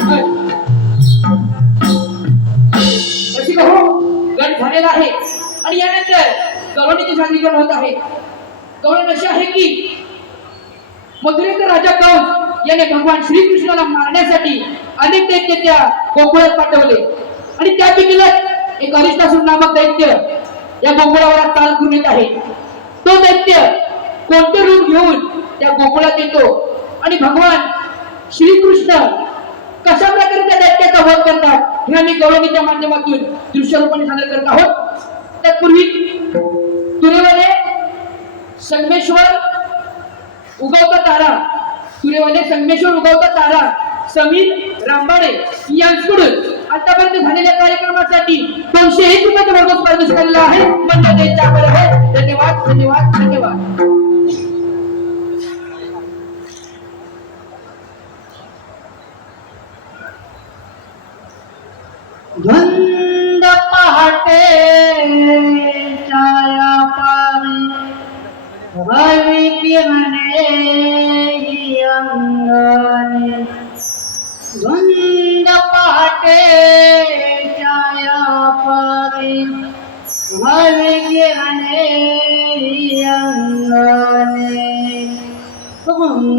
गट राजा कंस मारण्यासाठी अनेक दैत्य त्या गोकुळात पाठवले. आणि त्यापैकीला एक अरिष्टासूर नामक दैत्य या गोकुळावर ताल करून आहे. तो दैत्य कोणते रूप घेऊन त्या गोकुळात येतो? आणि भगवान श्रीकृष्ण कशा प्रकारे त्या दैत्याचा वध करतात? हे आम्ही गौरवणीच्या माध्यमातून दृश्यरूपाने सादर करत आहोत. तत्पूर्वी तुरेवाले संगमेश्वर उगवता तारा तुरेवाले संगमेश्वर उगवता तारा समीर रामबाडे यांच्याकडून आतापर्यंत झालेल्या कार्यक्रमासाठी दोनशे एक रुपयाचा वर्ग स्पर्धा झालेला आहे. बंद आहे धन्यवाद धन्यवाद धन्यवाद.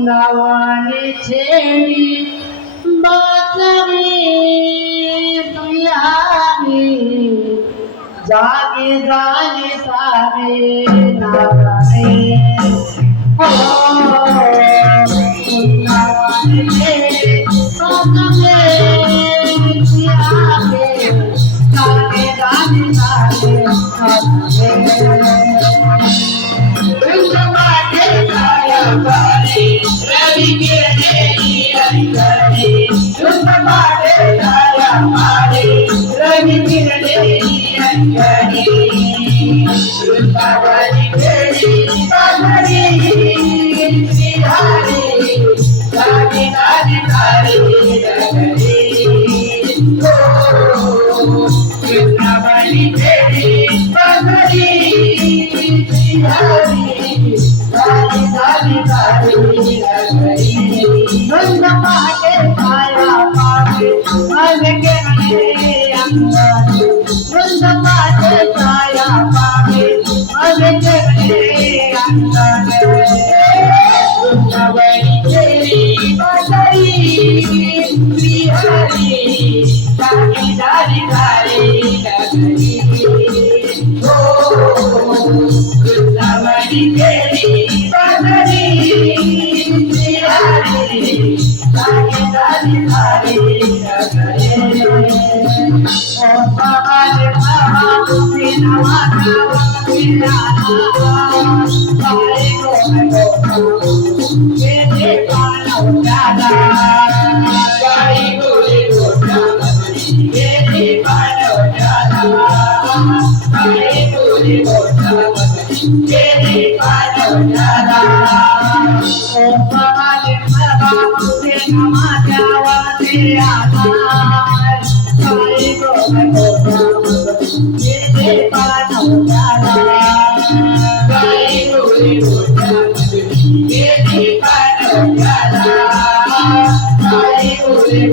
গাওয়ানে ছেড়ি বাতারে তুই আমি জাগে জাগে সারে নাগারে ও গাওয়ানে সদলে তুই আমি জাগে জাগে সারে নাগারে Thank you. Thank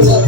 you.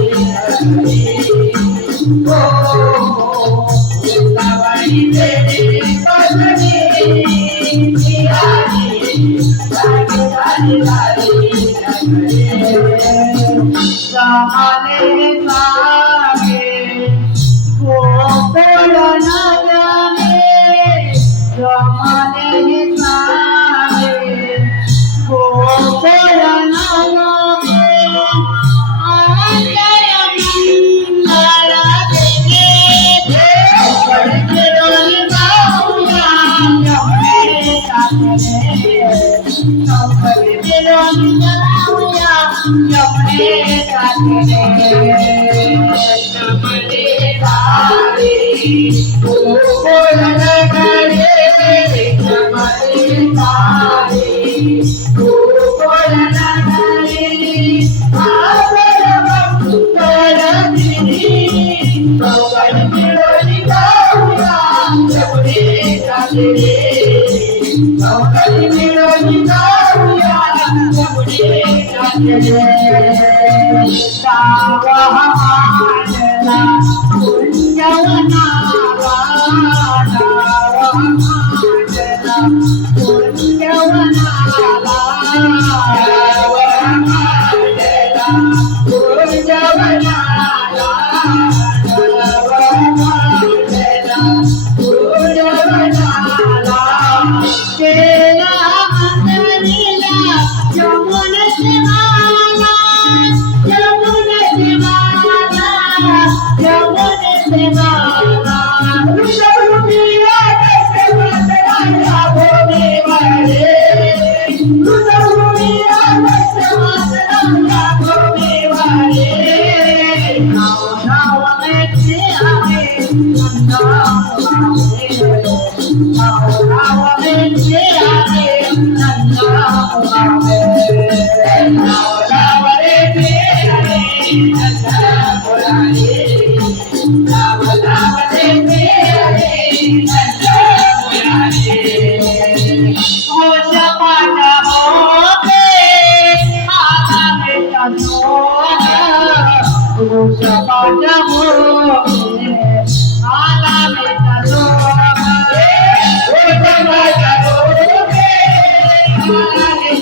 Yeah.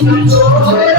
どうぞ。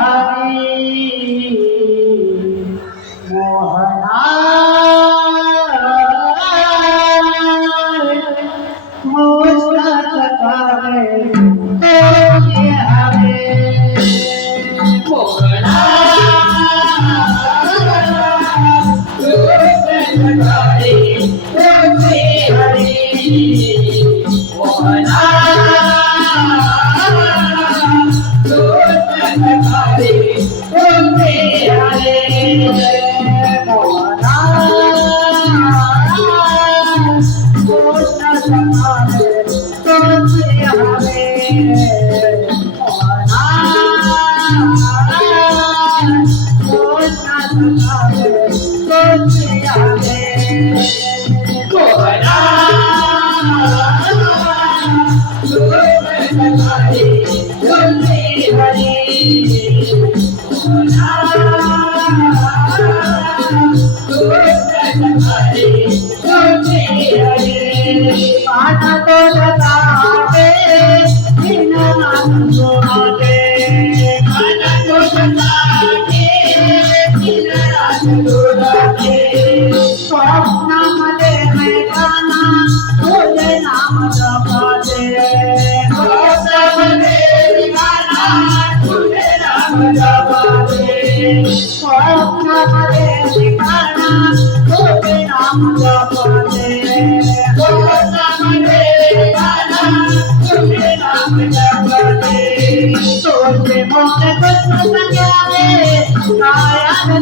Hari ಆ Thank you.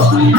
Oh,